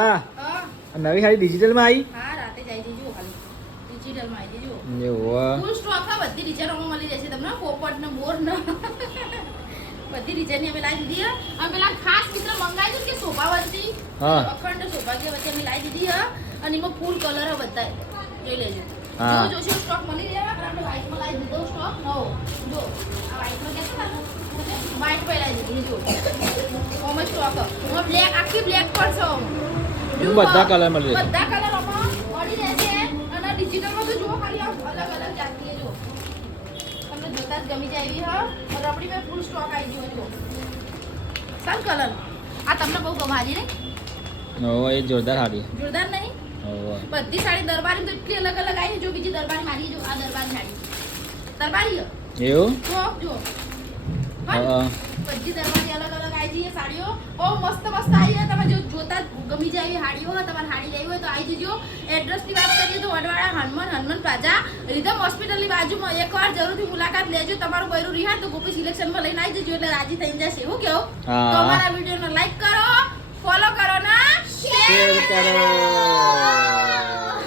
હા નવી સાડી ડિજિટલમાં આવી. હા રાતે જાય છે જો ખાલી ડિજિટલમાં આવી જો એવું ફૂલ સ્ટોક આ બધી ડિઝાઇનોમાં મળી જશે તમને પોપટ ને મોર ને બધી ડિઝાઇન અમે લાવી દીધી અને પેલા ખાસ મિત્ર મંગાવી કે શોભાવંતી હા અખંડ સૌભાગ્ય વચ્ચે અમે લાવી દીધી અને એમાં ફૂલ કલર બધા જોઈ લેજો હા. જો જો સ્ટોક મળી રહ્યા આપણે વ્હાઈટમાં લાવી દીધો સ્ટોક નવો જો આ વ્હાઈટમાં કે છે વ્હાઈટ પર લાવી દીધી જો ઓમ સ્ટોક ઓમ બ્લેક આખી બ્લેક પર છે બધા કલર મળી જશે. બધા કલર આમાં મળી રહેશે અને ડિજિટલમાં તો જો ખાલી આમ અલગ અલગ જાતની જો તમને જોતા જ ગમી જાય એવી હા રબડી મેં ફૂલ સ્ટોક આવી ગયો જો સાલ કલર આ તમને બહુ ગમાજી ને ઓ એ જોરદાર સાડી. જોરદાર નહીં ઓહ બધી સાડી દરબારી તો એટલી અલગ અલગ આવી છે જો બીજી દરબારી મારી જો આ દરબારી સાડી દરબારી એવું જો હા બધી દરબારી અલગ અલગ આવી છે સાડીઓ બહુ મસ્ત મસ્ત આવી છે તમે જો જોતા ગમી જાય એવી સાડીઓ હોય તમારે સાડી લેવી હોય તો આવી જજો એડ્રેસની વાત કરીએ તો વડવાડા હનુમાન પ્લાઝા રીધમ હોસ્પિટલની બાજુમાં એકવાર જરૂરથી મુલાકાત લેજો તમારું બૈરું રિહાર તો ગોપી સિલેક્શનમાં લઈને આવી જજો એટલે રાજી થઈ જશે એવું કેવું તો અમારા વિડીયોને લાઈક કરો ફોલો કરો ને શેર કરો.